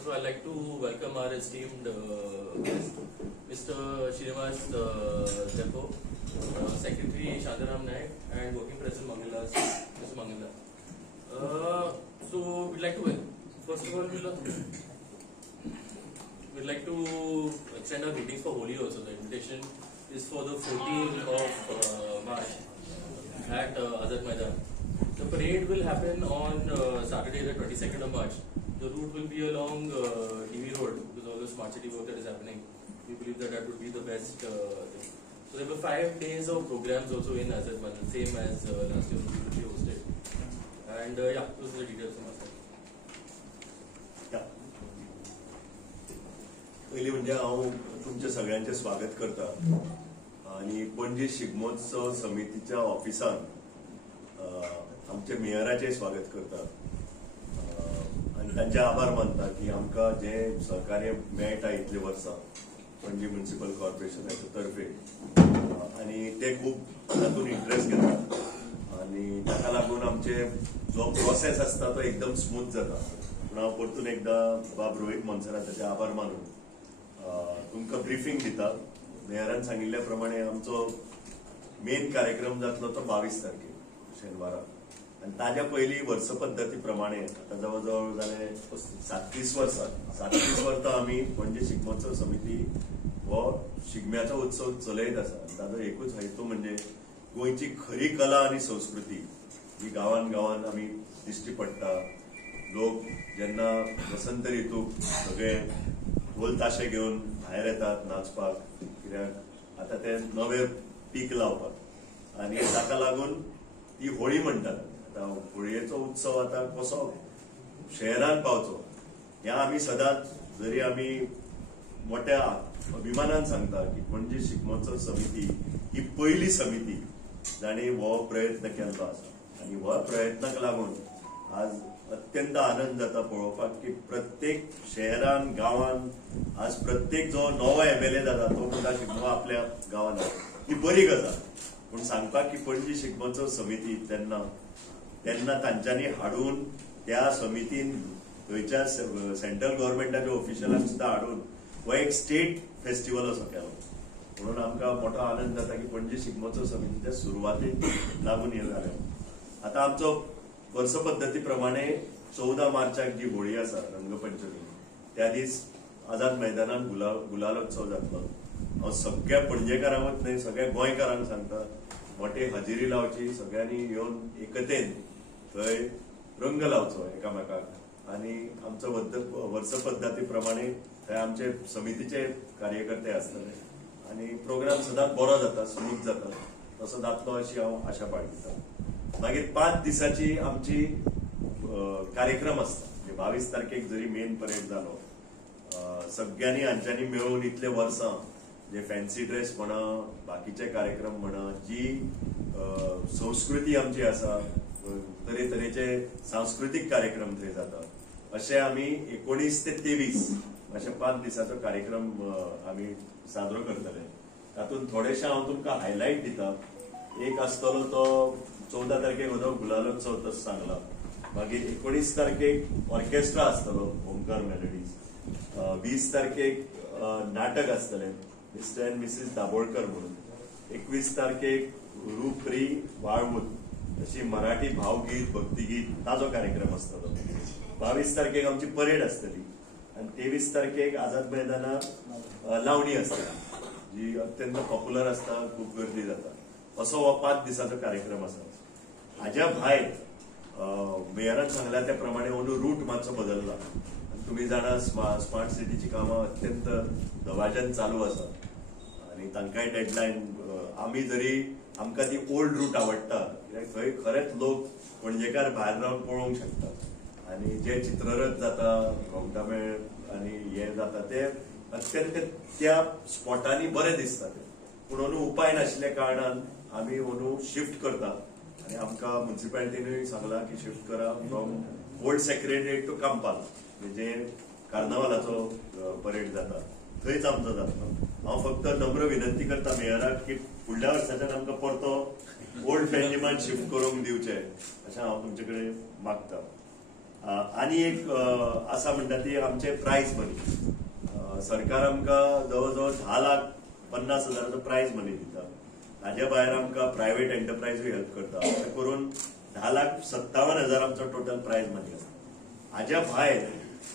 First of all, I'd like to welcome our esteemed guest, Mr. Srinivas Depo, Secretary Shantaram Naik, and Working President Mangala, Mr. Mangala. So we'd like to, first of all, we'd like to extend our greetings for Holi also. The invitation is for the 14th of March at Azad Maidan. The parade will happen on Saturday, the 22nd of March. The route will be along DV Road because all the smart city work that is happening. We believe that that would be the best thing. So there were 5 days of programs also in Azad Maidan, same as last year we hosted. And yeah, those are the details from our side. Yeah. पहिले म्हणजे हांव तुमचे सगळ्यांचे स्वागत करता आणि पणजे शिगमोत्सव समितीच्या ऑफिसान आमचे मेयराचे स्वागत करता आणि त्यांचे आभार मानता की आमकां जे सहकार्य मेळटा इतले वर्सां पणजी म्युनिसिपल कॉर्पोरेशनाच्या तर्फे आणि ते खूब तातूंत इंटरेस्ट घेतात आणि ताका लागून आमचे जो प्रोसेस आसता तो एकदम स्मूथ जाता. पूण हांव परतून एकदां बाब रोहित मोन्सेराताचे आभार मानून तुमकां ब्रिफींग दिता. मेयरान सांगिल्ल्या प्रमाणे आमचो मेन कार्यक्रम जातलो तो 22 तारखेक शेनवारा आणि ताज्या पयलीं वर्स पद्दती प्रमाणे आता जवळ जवळ जाले 37 वर्सां आमी पणजे शिगमोत्सव समिती हो शिगम्याचो उत्सव चलयत आसा. ताजो एकूच हेतू म्हणजे गोंयची खरी कला आनी संस्कृती ही गांवान गांवान आमी दिश्टी पडटा. लोक जेन्ना वसंत ऋतूक सगळे ढोल ताशे घेवन भायर येतात नाचपाक, कित्याक आता ते नवे पीक लावपाक आनी ताका लागून ती होळी म्हणटात. आता होळयेचो उत्सव आता कसो शहरान पावचो हें आमी सदांच, जरी आमी मोठ्या अभिमानान सांगता की पणजे शिगमोत्सव समिती ही पयली समिती जाणी हो प्रयत्न केल्लो आसा आनी ह्या प्रयत्नाक लागून आज अत्यंत आनंद जाता पळोवपाक की प्रत्येक शहरान गांवान आज प्रत्येक जो नवो MLA जाता तो सुद्दां शिगमो आपल्या गांवान ही बरी गजाल. पूण सांगपाक की पणजी शिगमोत्सव समिती तेन्ना तांच्यांनी हाडून त्या समितीन थंयच्या सेंट्रल गव्हर्मेंटाच्या ऑफिशियलांक सुद्दां हाडून हो एक स्टेट फेस्टिवल असो केलो. म्हणून आमकां मोठो आनंद जाता की पणजी शिगमोत्सव समितीच्या सुरवातेक लागून हे जालें. आता आमचो वर्स पद्दती प्रमाणे 14 मार्चाक जी होळी आसा रंगपंचमी त्या दीस आझाद मैदानान गुलालोत्सव जातलो. हांव सगळ्या पणजेकारांक न्हय सगळ्या गोंयकारांक सांगता मोठी हजेरी लावची, सगळ्यांनी येवन एकतेन थंय रंग लावचो एकामेकाक आणि आमचो वर्स पद्दती प्रमाणे थंय आमचे समितीचे कार्यकर्ते आसतले आणि प्रोग्राम सदांच बरो जाता, स्मूथ जाता. तसो जातलो अशी हांव आशा बाळगिता. मागीर 5 दिसाची आमची कार्यक्रम आसता. 22 तारखेक जरी मेन परेड जालो सगळ्यांनी हांच्यांनी मेळून इतले वर्सां जे फॅन्सी ड्रेस म्हणा, बाकीचे कार्यक्रम म्हणा, जी संस्कृती आमची आसा, तरेतरेचे सांस्कृतिक कार्यक्रम थंय जाता. अशे आमी 19 ते 23 अशे 5 दिसाचो कार्यक्रम आमी साजरो करतले. तातूंत थोडेशे हांव तुमकां हायलायट दिता. एक आसतलो तो 14 तारखेक हो गुलालोत्सव तसो सांगला. मागीर 19 तारखेक ऑर्केस्ट्रा आसतलो ओमकार मेलोडीज. 20 तारखेक नाटक आसतलें मिस्टर एंड मिसेस दाबोळकर म्हणून. 21 तारखेक रूपरी वाळवूत अशी मराठी भावगीत भक्तिगीत ताजो कार्यक्रम आसतलो. 22 तारखेक आमची परेड आसतली आणि 23 तारखेक आझाद मैदानार लावणी आसतली जी अत्यंत पॉप्युलर आसता, खूप गर्दी जाता. असो हो 5 दिसाचो कार्यक्रम आसा. हाज्या भायर मेयरान सांगल्या त्या प्रमाणे अंदू रूट मातसो बदलला. तुम्ही जाणा स्मार्ट सिटीची कामां अत्यंत दबाज्यान चालू आसा आणि तांकांय डेडलायन. आमी जरी आमकां ती ओल्ड रूट आवडटा कित्याक थंय खरेंच लोक पणजेकार भायर रावन पळोवंक शकतात आणि जे चित्ररथ जाता, रोमटामेळ आणि हे जाता ते अत्यंत त्या स्पॉटांनी बरें दिसता. पूण अंदू उपाय नाशिल्ल्या कारणान आमी अंदू शिफ्ट करता आणि आमकां म्युनिसिपालिटीनूय सांगला की शिफ्ट करा from old secretariat to Campal, जे कार्नावालाचो परेड जाता थंयच आमचो जातलो. हांव फक्त नम्र विनंती करता मेयराक की फुडल्या वर्साच्यान आमकां परतो ओल्ड बेंजीमान शिफ्ट करूंक दिवचे अशें हांव तुमचे कडेन मागता. आनी एक आसा म्हणटा ती आमचे प्रायज मनी. सरकार आमकां जवळ 10,50,000 प्रायज मनी दिता. ताज्या भायर आमकां प्रायव्हेट एंटरप्रायजूय हेल्प करता. अशें करून 10,57,000 आमचो टोटल प्रायज मनी आसा. हाज्या भायर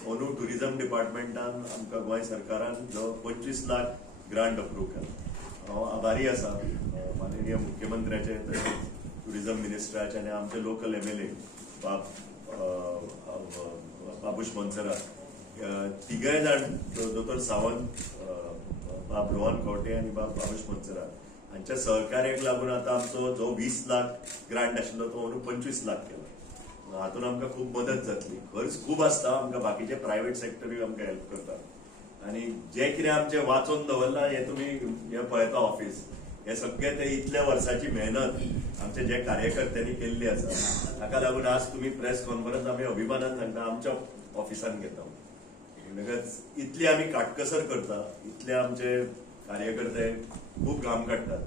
अंदू टुरिझम डिपार्टमेंटान आमकां गोंय सरकारान जो 25 लाख ग्रांट अप्रूव्ह केला. हांव आभारी आसा माननीय मुख्यमंत्र्याचे, टुरिझम मिनिस्टराचे आनी आमचे लोकल MLA बाबूश मोन्सेरा, तिगय जाण दोतोर सावंत, बाब रोहन खंवटे आनी बाबूश मोन्सेरा हांच्या सहकार्याक लागून आतां आमचो जो 20 लाख ग्रांट आशिल्लो तो अंदू 25 लाख केला. हातून आमकां खूब मदत जातली. खर्च खूब आसता, आमकां बाकीचे प्रायव्हेट सेक्टरूय आमकां हेल्प करता. आनी जे कितें आमचें वाचोवन दवरलां हें तुमी हें पळयता ऑफिस, हे सगळें ते इतल्या वर्सांची मेहनत आमचे जे कार्यकर्त्यांनी केल्ली आसा. ताका लागून आज तुमी प्रेस कॉन्फरन्स आमी अभिमानान सांगता आमच्या ऑफिसान घेता. म्हणटकच इतली आमी काटकसर करता, इतले आमचे कार्यकर्ते खूब घाम काडटात.